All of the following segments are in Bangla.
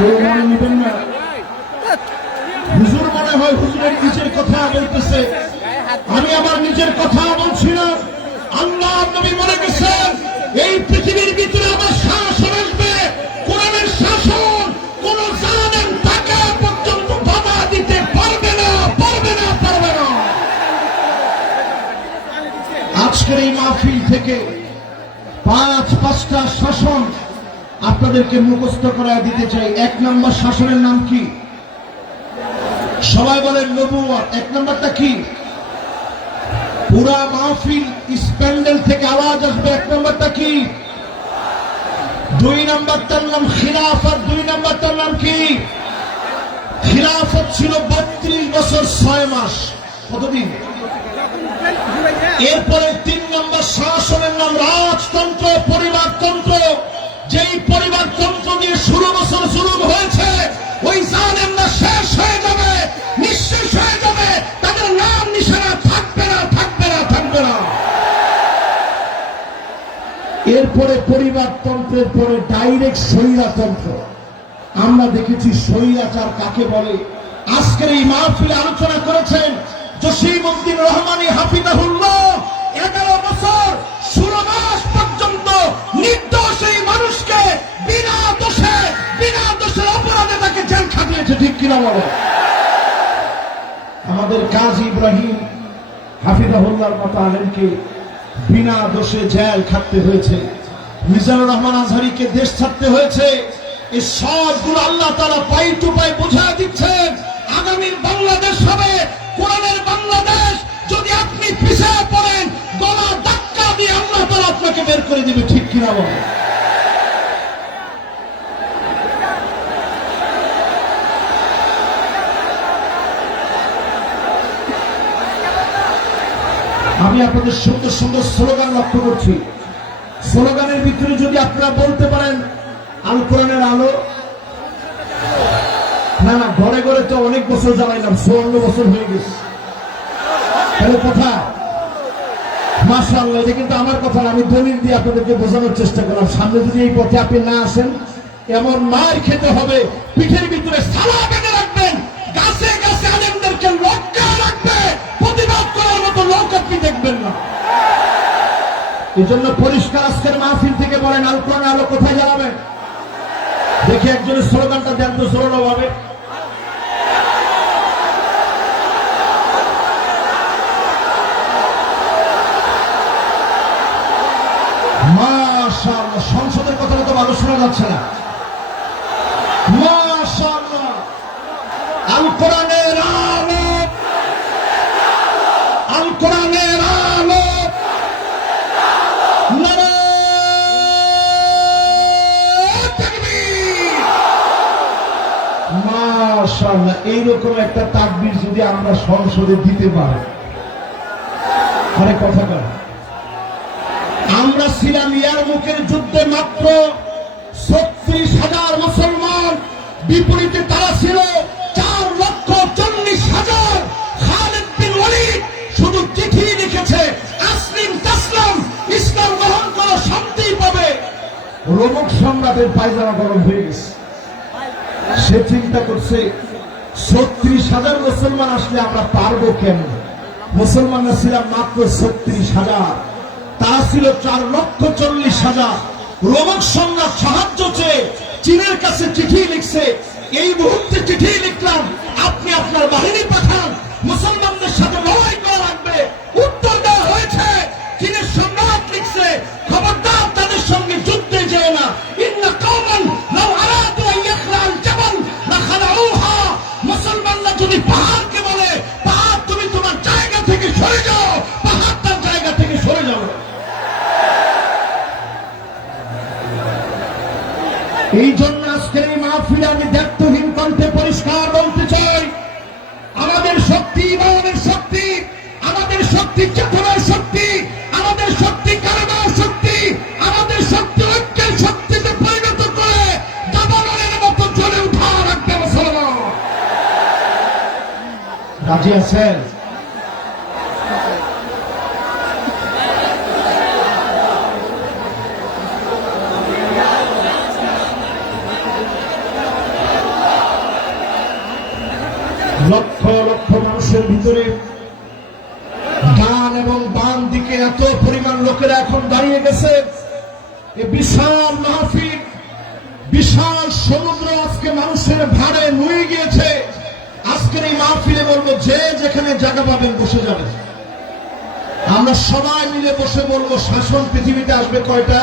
কেউ মনে নেবেন না। হুজুর মনে হয় হুজুরের নিজের কথা বলতেছে, আমি আমার নিজের কথা বলছি না। আল্লাহ নবী মনে গেছেন এই পৃথিবীর ভিতরে আমার শাসন আসবে, কোরআনের শাসন কোন জালেম তাকে পর্যন্ত বাধা দিতে পারবে না, পারবে না, পারবে না। আজকের এই মাহফিল থেকে পাঁচটা শাসন আপনাদেরকে মুখস্থ করায় দিতে চাই। এক নম্বর শাসনের নাম কি? সবাই বলেন নবুয়ত। এক নম্বরটা কি? পুরা মাহফিল প্যান্ডেল থেকে আওয়াজ আসবে, এক নম্বরটা কি? দুই নম্বরটার নাম খিলাফত। দুই নম্বরটার নাম কি? খিলাফত ছিল 32 বছর 6 মাস। কতদিন? এরপরে 3 নম্বর শাসনের নাম রাজতন্ত্র, পরিবারতন্ত্র। যেই পরিবারতন্ত্র দিয়ে 16 বছর জুলুম হয়েছে, ওই জালেমরা শেষ হয়ে যাবে, নিঃশেষ হয়ে যাবে, তাদের নাম নিশানা থাকবে না, থাকবে না, থাকবে না। এরপরে পরিবারতন্ত্রের পরে ডাইরেক্ট স্বৈরতন্ত্র। আমরা দেখেছি স্বৈরাচার কাকে বলে। আজকের এই মাহফিলে আলোচনা করেছেন জসিমউদ্দিন রহমানী হাফিজাহুল্লাহ। 11 বছর 16 মাস পর্যন্ত নির্দোষ এই মানুষকে বিনা দোষের অপরাধে তাকে জেল খাটিয়েছে। ঠিক কিনা বলো? আমাদের কাজী ইব্রাহিম হাফিজাহুল্লাহর মতো আলেমকে বিনা দোষে জেল খাটতে হয়েছে। মিজানুর রহমান আজহারীকে দেশ ছাড়তে হয়েছে। এই সবগুলো আল্লাহ তাআলা পাই টু পাই বোঝা দিচ্ছেন। আগামীর বাংলাদেশ হবে কোরআনের বাংলাদেশ। যদি আপনি পিছিয়ে পড়েন, গলা ধাক্কা দিয়ে আল্লাহ তাআলা আপনাকে বের করে দিবে। ঠিক কিনা বলে? আমি আপনাদের সুন্দর সুন্দর স্লোগান লক্ষ্য করছি। স্লোগানের ভিতরে যদি আপনারা বলতে পারেন আল কোরআনের আলো, না না, ঘরে ঘরে তো অনেক বছর জ্বালাইলাম, 54 বছর হয়ে গেছে। তাহলে কথা মাশাআল্লাহ, এটা কিন্তু আমার কথা না, আমি দলিল দিয়ে আপনাদেরকে বোঝানোর চেষ্টা করলাম। সামনে যদি এই পথে আপনি না আসেন, এমন মার খেতে হবে, পিঠের ভিতরে সালা বেঁধে রাখবেন, গাছে গাছে আলেমদেরকে লক্ষ্য রাখবে, প্রতিবাদ করার মতো লোক আপনি দেখবেন না। এই জন্য পরিষ্কার আজকের মাহফিল থেকে বলেন আল কোরআন আলো কোথায় জ্বালাবেন? দেখি একজনের স্লোগানটা দেন তো জোরালো ভাবে। মাশাআল্লাহ, সংসদের কথা তো ভালো শোনা যাচ্ছে না। মাশাআল্লাহ, আল কোরআনের আলো, আল কোরআনের আলো। মাশাআল্লাহ, এইরকম একটা তাকবীর যদি আমরা সংসদে দিতে পারি, আরে কথা বল। আমরা ছিলাম ইয়ারমুকের যুদ্ধে মাত্র 36,000 মুসলমান, বিপরীতে তারা ছিল 4,40,000। খালিদ বিন ওয়ালিদ শুধু চিঠি লিখেছে, আসলিম তাসলাম, ইসলাম গ্রহণ করো, শান্তি পাবে। রোমক সম্রাটের পায়জামা গরম হয়ে গেছে। সে চিন্তা করছে 36,000 মুসলমান আসলে আমরা পারবো কেন? মুসলমানরা ছিলাম মাত্র 36,000, তারা ছিল 4,40,000। রোমক সম্রাট সাহায্য চেয়ে চীনের কাছে চিঠি লিখছে, এই মুহূর্তে চিঠি লিখলাম, আপনি আপনার বাহিনী পাঠান, মুসলমানদের সাথে লড়াই করা লাগবে। উত্তর দেওয়া হয়েছে, চীনের সম্রাট লিখছে, খবরদার তাদের সঙ্গে যুদ্ধে যেও না। ইন্না কওমান লাউ আরাদু আন ইয়াখলাল জাবাল লাখালাউহা। মুসলমানরা যদি পাহাড়কে বলে, পাহাড় তুমি তোমার জায়গা থেকে সরে যাও, পাহাড় তার জায়গা থেকে সরে যাও। এই জন্য আজকের এই মাহফিলে আমি দায়িত্বহীন কণ্ঠে পরিষ্কার বলতে চাই, আমাদের শক্তি ইমানের শক্তি, আমাদের শক্তি চেতনার শক্তি, আমাদের শক্তি কারণের শক্তি, আমাদের শক্তি ঐক্যের শক্তিতে পরিণত করে দাবানলের মতো জ্বলে উঠা রাখবে মুসলমান। রাজি আছেন? লক্ষ লক্ষ মানুষের ভিতরে ডান এবং বাম দিকে এত পরিমাণ লোকেরা এখন দাঁড়িয়ে গেছে। এই বিশাল মাহফিল, বিশাল সমুদ্র আজকে মানুষের ভাড়ে নুয়ে গিয়েছে। আজকের এই মাহফিলে বলবো, যে যেখানে জায়গা পাবেন বসে যাবেন। আমরা সবাই মিলে বসে বলবো, শাসন পৃথিবীতে আসবে কয়টা?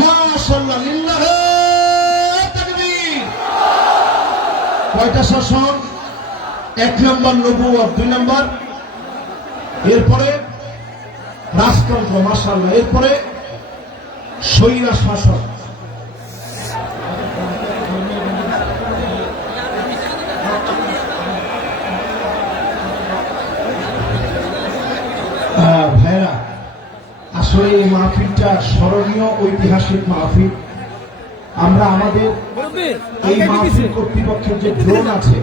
মাশাআল্লাহ, লিল্লাহে তাকবীর। কয়টা শাসন? 1 নম্বর নবুয়ত, 2 নম্বর এরপরে রাজতন্ত্র, মাশাআল্লাহ, এরপরে স্বৈরা শাসন। ভাইরা, আসলে এই মাহফিলটা স্মরণীয় ঐতিহাসিক মাহফিল। আমরা আমাদের এই মাহফিল কর্তৃপক্ষের যে ড্রোন আছে,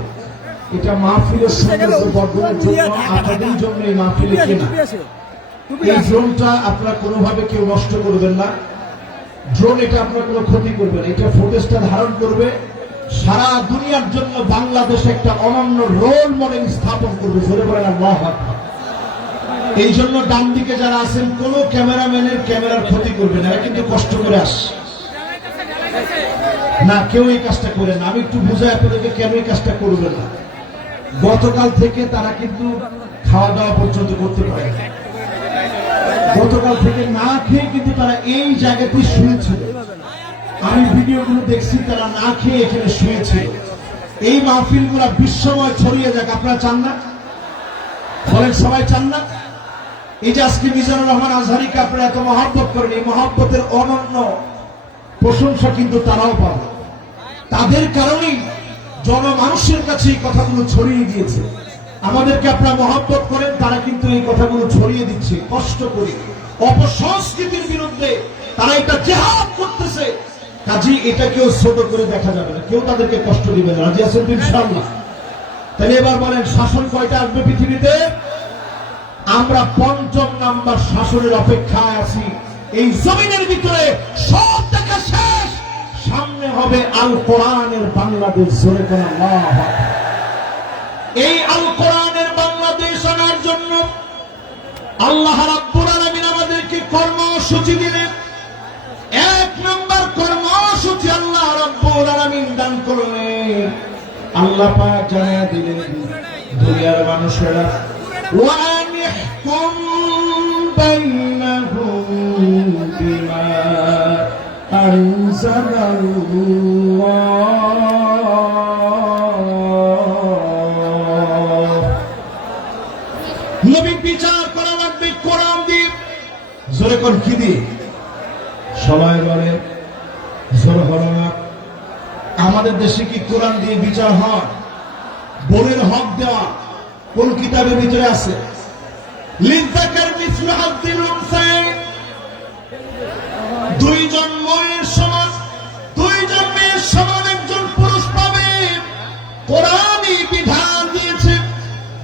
এটা মাহফিলের সৌন্দর্য বর্ধনের জন্য, আপনাদের জন্য এই মাহফিলে কেনা। এই ড্রোনটা আপনারা কোনোভাবে কেউ নষ্ট করবেন না। ড্রোন এটা আপনার কোনো ক্ষতি করবে না। এটা ফুটেজটা ধারণ করবে, সারা দুনিয়ার জন্য বাংলাদেশ একটা অনন্য রোল মডেল স্থাপন করবে। ধরে বলেন আল্লাহু আকবার। এই জন্য ডান দিকে যারা আছেন, কোন ক্যামেরাম্যানের ক্যামেরার ক্ষতি করবে না। কিন্তু কষ্ট করে আস না, কেউ এই কাজটা করে না। আমি একটু বুঝাই আপনাদেরকে কেন এই কাজটা করবে না। গতকাল থেকে তারা কিন্তু খাওয়া দাওয়া পর্যন্ত করতে পারে না। গতকাল থেকে না খেয়ে কিন্তু তারা এই জায়গাতেই শুয়েছিল। আমি ভিডিওগুলো দেখছি, তারা না খেয়ে এখানে শুয়েছিল। এই মাহফিলগুলো বিশ্বময় ছড়িয়ে যাক, আপনারা চান না? বলেন, সবাই চান না? এই যে আজকে মিজানুর রহমান আজহারীকে আপনারা এত মহব্বত করেন, এই মহব্বতের অনন্য প্রশংসা কিন্তু তারাও পাবে। তাদের কারণেই জনমানুষের কাছে এই কথাগুলো ছড়িয়ে দিয়েছে। আমাদেরকে আপনারা মহব্বত করেন, তারা কিন্তু এই কথাগুলো ছড়িয়ে দিচ্ছে কষ্ট করে। অপসংস্কৃতির বিরুদ্ধে তারা এটা জিহাদ করতেছে। কাজেই এটা কেউ ছোট করে দেখা যাবে না, কেউ তাদেরকে কষ্ট দিবে না। রাজি আছেন ইনশাআল্লাহ? তাহলে এবার বলেন, শাসন কয়টা আসবে পৃথিবীতে? আমরা 5ম নাম্বার শাসনের অপেক্ষায় আছি। এই জমিনের ভিতরে সব দেখা শেষ, সামনে হবে আল কোরআনের বাংলাদেশ। জোরে কোন আল্লাহু আকবার। এই আল কোরআনের বাংলাদেশ আনার জন্য আল্লাহ রাব্বুল আলামিন আমাদেরকে কর্মসূচি দিলেন। 1 নম্বর কর্মসূচি আল্লাহ রাব্বুল আলামিন দান করলেন। আল্লাহ পাক জানিয়ে দিলেন, দুনিয়ার মানুষেরা, ওয়ান ইহকুম বাইনাহুম বিমা আনজালাল্লাহ। নবী বিচার করা লাগবে কোরআন দিয়ে। জোরে কোন কি দিয়ে? সবাই বলে জোর হলো না। আমাদের দেশে কি কোরআন দিয়ে বিচার হয়? বোনের হক দেওয়া কোন কিতাবের ভিতরে আছে? লিযাকার মিসলু হাযিল উনসায়াইন। 2 জন মেয়ের সমান, 2 জন মেয়ের সমান একজন পুরুষ পাবে। কোরআনই বিধান দিয়েছে।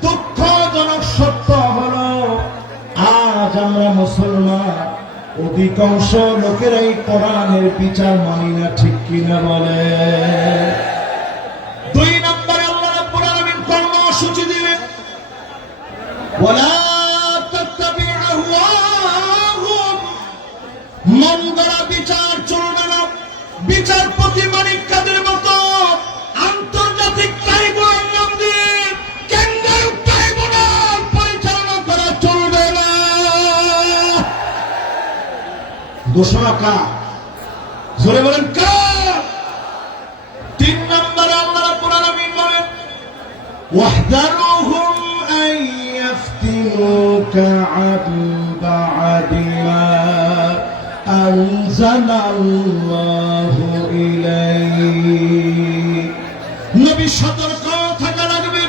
দুঃখজনক সত্য হলো, আজ আমরা মুসলমান অধিকাংশ লোকেরাই কোরআনের বিচার মানি না। ঠিক কিনা বলে? 2 নম্বরে আল্লাহ রাব্বুল আলামিন কর্মসূচি দিলেন, ওয়ালা তাত্তাবি আহওয়াহুম। মন গড়া বিচার চলবে না। বিচারপতি মানিক কাদের মতো আন্তর্জাতিক ট্রাইব্যুনাল নাম দিয়ে কেন্দ্রীয় ট্রাইব্যুনাল পরিচালনা করা চলবে না। ঘোষণা কার? জোরে বলেন কার? 3 নম্বরে আল্লাহ রাব্বুল আলামিন বলেন, ওয়াহদারুহুম আন ইয়াফতিনুকা আন বা'দি মা আনজালাল্লাহু ইলাইক। নবী সতর্ক থাকা লাগবে,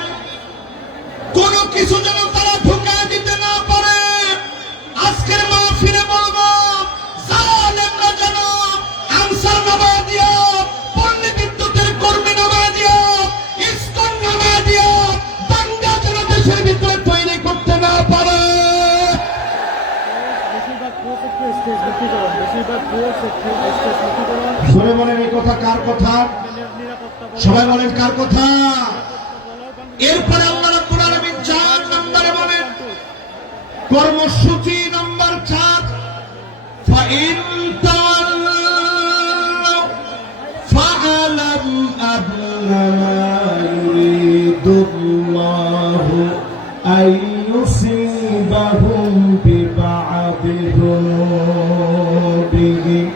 কোন কিছু যেন তারা ঢুকা দিতে না পারে। আজকের মাহফিলে বলবো, জালেমরা যেন আনসার নামাজিয়া, পল্লী বিদ্যুতের কর্মী নামাজিয়া, ইসকন নামাজিয়া দাঙ্গা যেন দেশের ভিতরে তৈরি করতে না পারে। জোরে বলেন, এই কথা কার কথা? সবাই বলেন, কার কথা? এরপরে আল্লাহ রাব্বুল আলামিন 4 নম্বরে বলেন, কর্মসূচি নাম্বার 4, ফাইন তাওয়াল্লাউ ফাআলাম আন্নামা ইউরিদুল্লাহু আইয়ুসিবাহুম বিবা'দি যুনুবিহিম।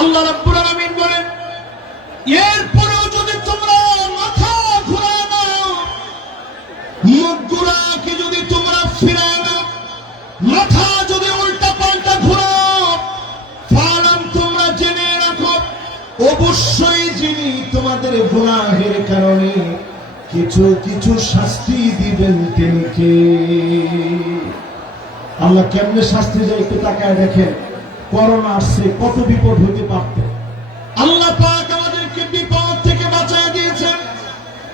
আল্লাহ রাব্বুল আলামিন বলেন, এরপরেও যদি তোমরা মাথা ঘুরায় নাও, মুখগুলাকে যদি তোমরা ফিরায় নাও, মাথা যদি উল্টা পাল্টা ঘুরাও, ফালাম তোমরা জেনে রাখো, অবশ্যই যিনি তোমাদের গুনাহের কারণে কিছু কিছু শাস্তি দিবেন তিনি কে? আল্লাহ কেমনে শাস্তি দেয় একটু তাকায় দেখেন। করোনা আসছে, কত বিপদ হতে পারত। আল্লাহ পাক আমাদেরকে বিপদ থেকে বাঁচায় দিয়েছেন।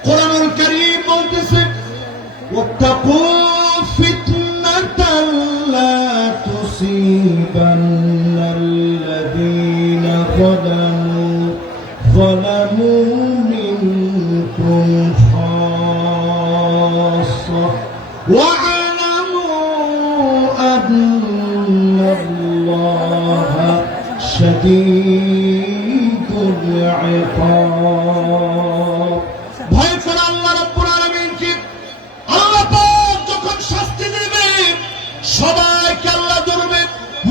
কোরআনুল কারীম বলতেছে, ওয়াত্তাকু ফিতনাতাল লা তুসিবান্নাল্লাযীনা যালামু মিনকুম খাসসা ওয়া'লামু আন্নাল্লাহা শাদীদুল ইকাব। ভয় করে আল্লাহ রাব্বুল আলামিনকে। আল্লাহ পাক যখন শাস্তি দিবেন সবাইকে আল্লাহ ধরবে।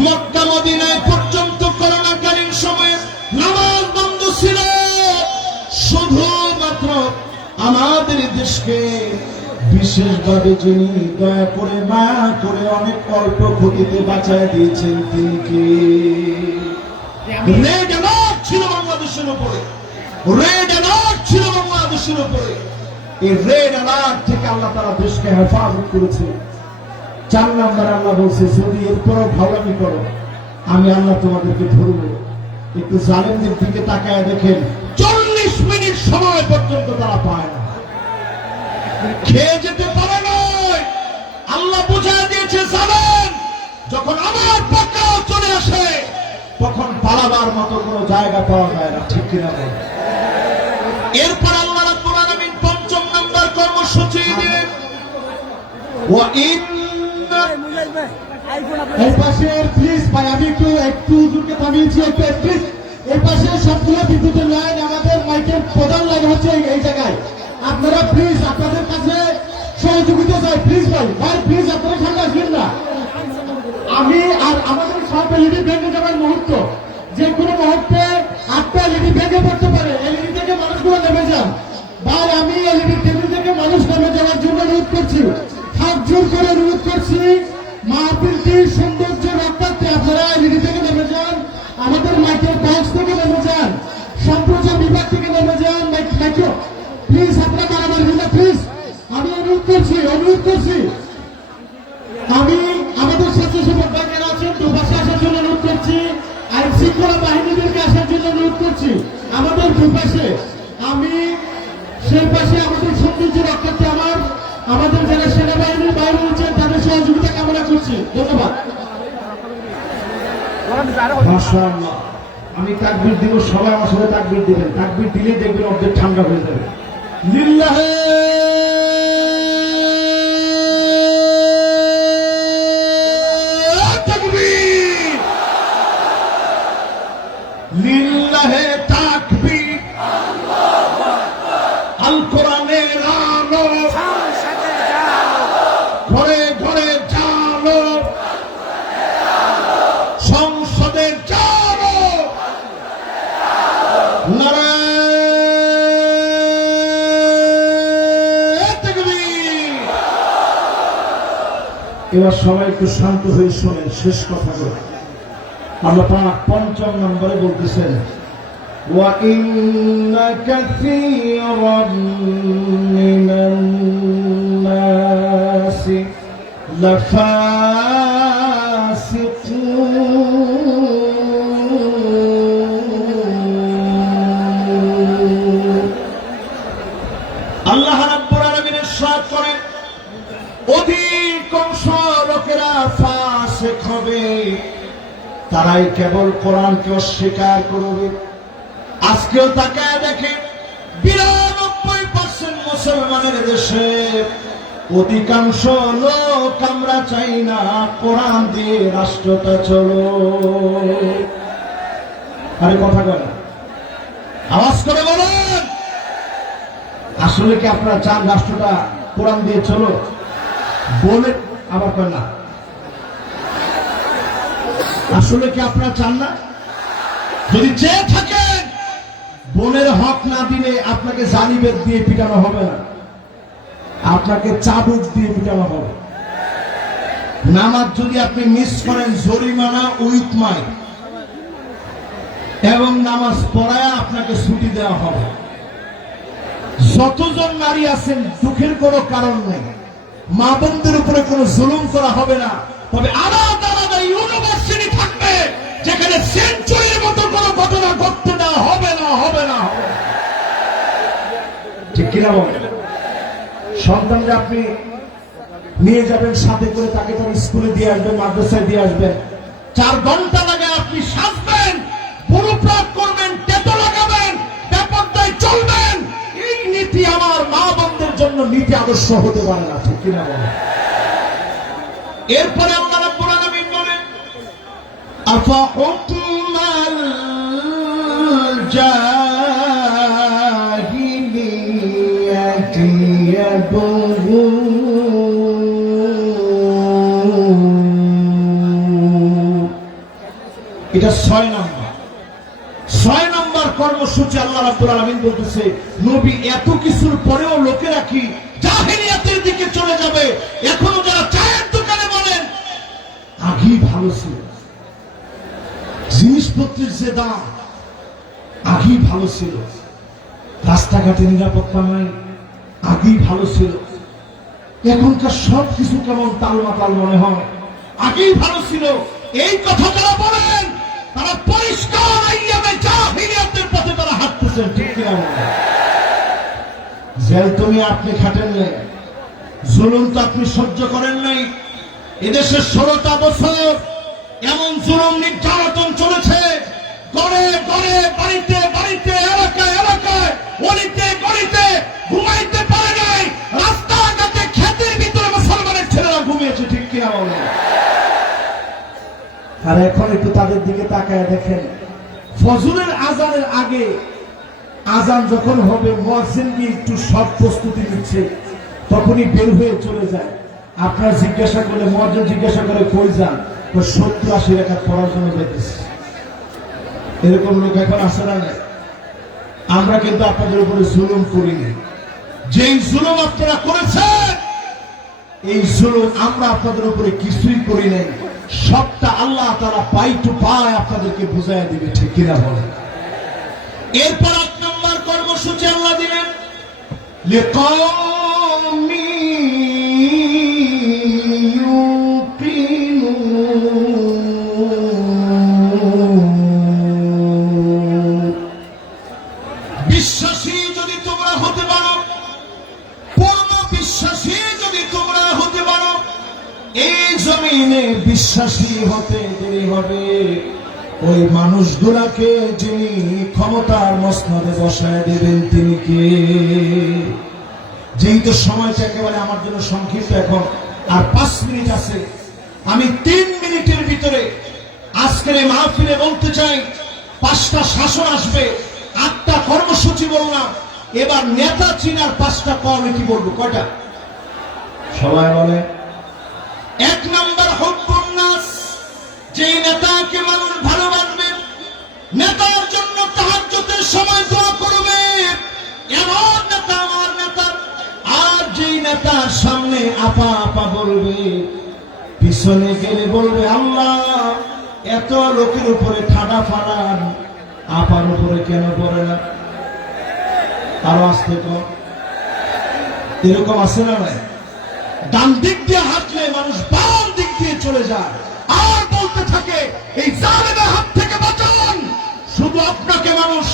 মক্কা মদিনায় পর্যন্ত করোনাকালীন সময়ে নামাজ বন্ধ ছিল, শুধুমাত্র আমাদের দেশকে বিশেষভাবে যিনি দয়া করে মায়া করে অনেক অল্প ক্ষতিতে বাঁচায় দিয়েছেন তিনি কে? রেড অ্যালার্ট ছিল বাংলাদেশের উপরে, রেড অ্যালার্ট ছিল বাংলাদেশের উপরে। এই রেড অ্যালার্ট থেকে আল্লাহ তাআলা দেশকে হেফাজত করেছে। 4 নম্বরে আল্লাহ বলছে, যদি এরপরও ভাওলামি করো আমি আল্লাহ তোমাদেরকে ধরবো। একটু জালেমদের দিকে তাকায় দেখেন, 40 মিনিট সময় পর্যন্ত তারা পায় না, খেয়ে যেতে পারে না। আল্লাহ বুঝায় দিয়েছে, জালেম যখন আমার পাকড়াও চলে আসে তখন পালাবার মতো কোনো জায়গা পাওয়া যায় না, ঠিক কিনা বল? এরপর আল্লাহ রাব্বুল আলামিন 5 নম্বর কর্মসূচি দিয়ে, ওয়া ইন্না এই পাশে প্লিজ ভাই, আমি একটু হুজুরকে থামিয়েছি, একটু প্লিজ এই পাশে সবগুলো বিদ্যুতের লাইন, আমাদের মাইকের প্রধান লাইন হচ্ছে এই জায়গায়। আপনারা প্লিজ আপনাদের কাছে সহযোগিতা চাই, প্লিজ ভাই ভাই প্লিজ আপনারা সামনে আসবেন না। আমি আর আমাদের সব এলইডি ভেঙে যাওয়ার মুহূর্ত, যে কোনো মুহূর্তে 8টা এলইডি ভেঙে পড়তে পারে। এলইডি থেকে মানুষগুলো নেমে যান ভাই, আমি এলইডি টেবিল থেকে মানুষ নেমে যাওয়ার জন্য অনুরোধ করছি, হাত জোর করে অনুরোধ করছি। মাহফিলটির সৌন্দর্য রক্ষার্থে আপনারা এলইডি থেকে নেমে যান, আমাদের মাইকের বক্স থেকে নেমে যান, সম্প্রচার বিভাগ থেকে নেমে যান, মাইক্রো প্লিজ আপনারা মারামারি না প্লিজ, আমি অনুরোধ করছি। আমি আমাদের স্বেচ্ছাসেবক ভাইয়েরা আছেন, দুপাশে আসার জন্য অনুরোধ করছি, আইন শৃঙ্খলা বাহিনীদেরকে আসার জন্য অনুরোধ করছি আমাদের দুপাশে। আমি সেই পাশে আমাদের সৌন্দর্য রক্ষার্থে আমাদের যারা সেনাবাহিনীর বাইরে রয়েছেন তাদের সহযোগিতা কামনা করছি। ধন্যবাদ। মাশাআল্লাহ। আমি তাকবীর দিব, সবাই আমার সাথে তাকবীর দিবেন। তাকবীর দিলে দেখবেন অর্ধেক ঠান্ডা হয়ে যাবে। লিল্লাহে তাকবীর, লিল্লাহে তাকবীর। আল্লাহু আকবার। আল কোরআনের আলো ঘরে ঘরে জালো, সংসদে জালো, নারায়ে তাকবীর। এবার সবাই একটু শান্ত হয়ে শোনেন শেষ কথাগুলো। আল্লাহ পাক 5 নম্বরে বলতেছেন, ওয়া ইন্না কাসীরাম মিনান নাসি লাফাসিকুন। আল্লাহ রাব্বুল আলামিন ইরশাদ করেন, অধিকাংশ লোকেরা ফাসিক হবে, তারাই কেবল কোরআনকে অস্বীকার করবে। আজকেও তাকায় দেখেন 92% মুসলমানের দেশে অধিকাংশ লোক আমরা চাই না কোরআন দিয়ে রাষ্ট্রটা চলো। আরে কথা বলেন, আওয়াজ করে বলেন, আসলে কি আপনারা চান রাষ্ট্রটা কোরআন দিয়ে চলো? বলে আবার করেন না, আসলে কি আপনারা চান না? যদি চেয়ে থাকেন, বোনের হক না দিলে আপনাকে জানিবেদ দিয়ে পিটানো হবে না, আপনাকে চাবুক দিয়ে পিটানো হবে। নামাজ যদি আপনি মিস করেন, জরিমানা উইথ মাই, এবং নামাজ পড়ায় আপনাকে ছুটি দেওয়া হবে। যতজন নারী আছেন, দুঃখের কোনো কারণ নেই, মা বোনদের উপরে কোনো জুলুম করা হবে না। তবে আলাদা আলাদা ইউনিভার্সিটি থাকবে, যেখানে সেঞ্চুরির মতো কোনো ঘটনা ঘটতে দেওয়া হবে না, হবে না, হবে না। ঠিক কিনা বলেন? সন্তানরা আপনি নিয়ে যাবেন সাথে করে, তাকে তার স্কুলে দিয়ে আসবেন, মাদ্রাসায় দিয়ে আসবেন, 4 ঘন্টা লাগে আপনি সাজবেন, পুরুপ্রাক করবেন, টেটো লাগাবেন, বেপরদায় চলবেন। এই নীতি আমার মা বোনদের জন্য নীতি আদর্শ হতে পারে না। ঠিক কিনা বলেন? এরপরে আল্লাহ রাব্বুল আলামিন বলেন, আফা হুকমাল জাহিলিয়াতি ইয়াবগুন। এটা 6 নম্বর কর্মসূচি। আল্লাহ রাব্বুল আলামিন বলতেছে, নবী এত কিছুর পরেও লোকেরা কি জাহিলিয়াতের দিকে চলে যাবে? এখনো যারা চায়ের দোকানে বলেন আগেই ভালো ছিল, জিনিসপত্রের যে দাম আগেই ভালো ছিল, রাস্তাঘাটে নিরাপত্তা নাই, আগেই ভালো ছিল, এখনকার সব কিছু কেমন তালমাতাল মনে হয়, আগেই ভালো ছিল। এই কথা যারা বলেন, তারা পরিষ্কার আইয়ামে জাহিলিয়াতের পথে তারা হাঁটতেছেন। ঠিক কিনা বলেন? জেল তুমি আপনি খাটেন নাই, জুলুম তো আপনি সহ্য করেন নাই। এদেশের 16টা বছর এমন জুলুম নির্যাতন চলেছে, গড়ে গড়ে, বাড়িতে বাড়িতে, এলাকায় এলাকায়, গলিতে গলিতে ঘুমাইতে পারে নাই, রাস্তাঘাটে ক্ষেতের ভিতরে মুসলমানের ছেলেরা ঘুমিয়েছে। ঠিক কিনা বলেন? আর এখন একটু তাদের দিকে তাকায় দেখেন, ফজরের আজানের আগে আজান যখন হবে, মুয়াজ্জিন কি একটু সব প্রস্তুতি নিচ্ছে, তখনই বের হয়ে চলে যায়। আপনার জিজ্ঞাসা করলে, মুয়াজ্জিন জিজ্ঞাসা করে কই যান, 70-80 রাকাত পড়ার জন্য যেতেছে। এরকম লোক এখন আসে না? আমরা কিন্তু আপনাদের উপরে জুলুম করিনি। যেই জুলুম আপনারা করেছেন, এই জুলুম আমরা আপনাদের উপরে কিছুই করি নাই। সবটা আল্লাহ তাআলা পাই টু পাই আপনাদেরকে বুঝাইয়া দিবে। ঠিক কিনা বলেন? এরপর 8 নম্বর কর্মসূচি আল্লাহ দিলেন, লিকাওমি ইউকিনুন। বিশ্বাসী যদি তোমরা হতে পারো, পূর্ণ বিশ্বাসী যদি তোমরা হতে পারো, এই জমিনে বিশ্বাসী হতে দেরি হবে ওই মানুষগুলাকে যিনি ক্ষমতার মসনদে বসায় দেবেন তিনি কে? যেহেতু সময়টা একেবারে আমার জন্য সংক্ষিপ্ত, এখন আর 5 মিনিট আছে, আমি 3 মিনিটের ভিতরে আজকের এই মাহফিলে বলতে চাই, 5টা শাসন আসবে, 8টা কর্মসূচি বললাম। এবার নেতা চিনার 5টা কোয়ালিটি বলবো। কয়টা? সবাই বলে। 1 নম্বর হুব্বুন নাস, যেই নেতাকে মানুষ ভালোবাসবে, নেতার জন্য তাহাজ্জুদের সময় দোয়া করবে, এমন নেতা আমার নেতা। আর যেই নেতার সামনে আপা আপা বলবে, পিছনে গেলে বলবে আল্লাহ এত লোকের উপরে ঠাডা ফাড়ান, আপার উপরে কেন পড়ে না? আরো আসতে কর। এরকম আছে না নাই? ডান দিক দিয়ে হাঁটলে মানুষ বাম দিক দিয়ে চলে যায়, আর বলতে থাকে এই জালেমের হাত থেকে বাঁচান। শুধু আপনাকে মানুষ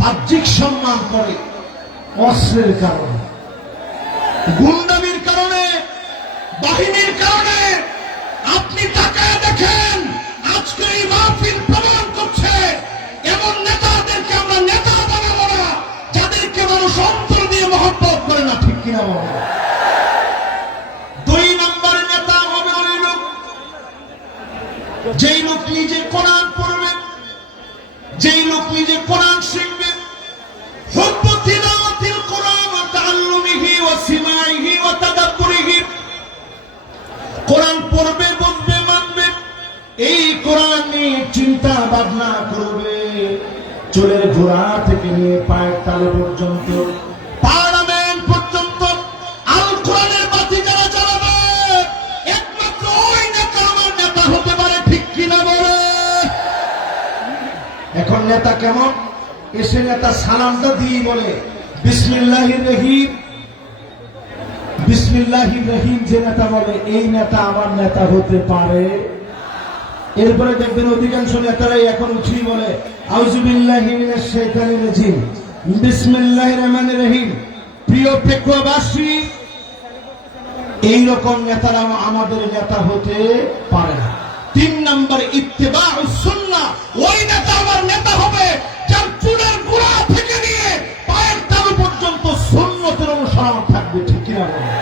বাহ্যিক সম্মান করে, অস্ত্রের কারণে, গুন্ডামির কারণে, বাহিনীর কারণে। আপনি তাকায় দেখেন, আজকে এই মাহফিল প্রমাণ করছে, এমন নেতাদেরকে আমরা নেতা বানাবো না যাদেরকে মানুষ অন্তর দিয়ে মহব্বত করে। যেই লোক নিজে কোরআন পড়বে, যেই লোক নিজে কোরআন শিখবে, হুব্বু তিলাওয়াতিল কোরআন ওয়া তাআল্লুমিহি ওয়া সিমাইহি ওয়া তাদাব্বুরিহি, কোরআন পড়বে, বুঝবে, মানবে, এই কোরআন নিয়ে চিন্তা ভাবনা করবে, চুলের গোড়া থেকে নিয়ে পায়ের তালু পর্যন্ত, পার্লামেন্ট পর্যন্ত আল কোরআনের বাতি যারা জ্বালাবে, একমাত্র ওই নেতা আমার নেতা হতে পারে। ঠিক কিনা বলে? এখন নেতা কেমন? এসে নেতা সালামটা দিয়ে বলে বিসমিল্লাহির রহিম, বিসমিল্লাহির রহিম। যে নেতা বলে এই নেতা আমার নেতা হতে পারে। এরপরে দেখবেন অধিকাংশ নেতারাই এখন উঠি বলে আউযুবিল্লাহি মিনাশ শাইতানির রাজিম, বিসমিল্লাহির রহমানির রহিম। প্রিয় প্রেক্ষবাসী, এইরকম নেতারা আমাদের নেতা হতে পারে না। 3 নম্বর ইত্তেবাউস সুন্নাহ, ওই নেতা আমার নেতা হবে যার চুলের গোড়া থেকে নিয়ে পায়ের তালু পর্যন্ত সুন্নতের অনুসরণ থাকবে। ঠিক কিনা বলেন?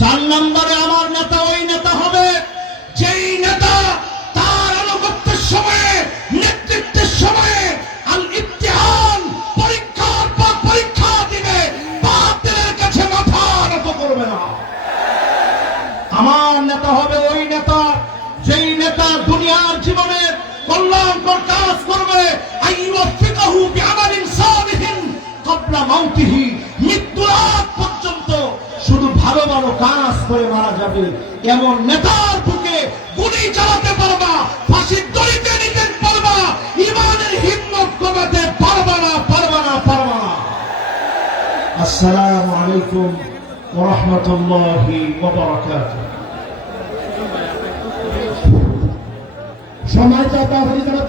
4 নম্বরে আমার নেতা ওই নেতা হবে যেই নেতা তার আনুগত্যের সময়ে, নেতৃত্বের সময়ে আল ইমতিহান, পরীক্ষার পর পরীক্ষা দিবে, বাতিলের কাছে মাথা নত করবে না। আমার নেতা হবে ওই নেতা যেই নেতা দুনিয়ার জীবনে কল্যাণকর কাজ করবে, আইয়ুফিকাহু বিআমালিন সালিহিন ক্বাবলা মাউতিহি, মৃত্যুর আগ পর্যন্ত শুধু ভালো ভালো কাজ করে মারা যাবে, এমন নেতার বুকে গুলি চালাতে পারবা, ফাঁসির দড়িতে নিতে পারবা, ইমানের হিম্মত কমাতে পারবা না, পারবা না, পারবা না। আসসালামু আলাইকুম ওয়া রাহমাতুল্লাহি ওয়া বারাকাতুহু। সময় চাপা হয়ে যাবে।